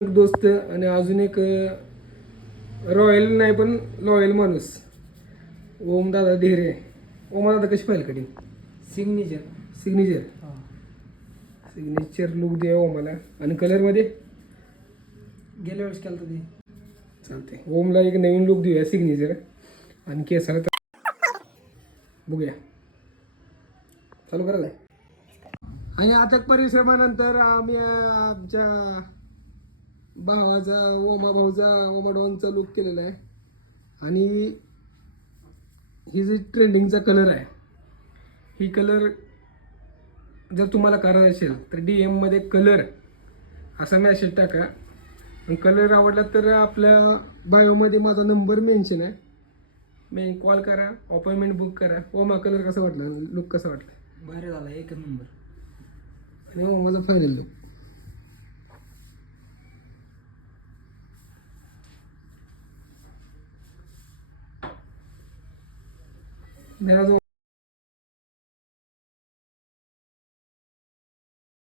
एक दोस्त आणि अजून एक रॉयल नाही पण लॉयल माणूस ओम दादा धीरे. ओम दादा कशी पाहिजे कधी सिग्नेचर. सिग्नेचर हा. सिग्नेचर लुक दे ओमाला आणि कलरमध्ये गेल्या वेळेस केलं ते. चालते. ओमला एक नवीन लुक देऊया सिग्नेचर आणि केसाला बघूया चालू करायला. आणि आता परिश्रमानंतर आम्ही आमच्या भावाचा ओमा भाऊचा ओमा डॉनचा लुक केलेला आहे. आणि ही जी ट्रेंडिंगचा कलर आहे ही कलर जर तुम्हाला करायचं असेल तर DM मध्ये कलर असा मेसेज टाका. आणि कलर आवडला तर आपल्या बायोमध्ये माझा नंबर मेन्शन आहे. मी कॉल करा, अपॉइंटमेंट बुक करा. ओमा कलर कसा वाटला, लुक कसा वाटला? भारी झाला एक नंबर. आणि ओमाचा फायनल लुक. मेरा जो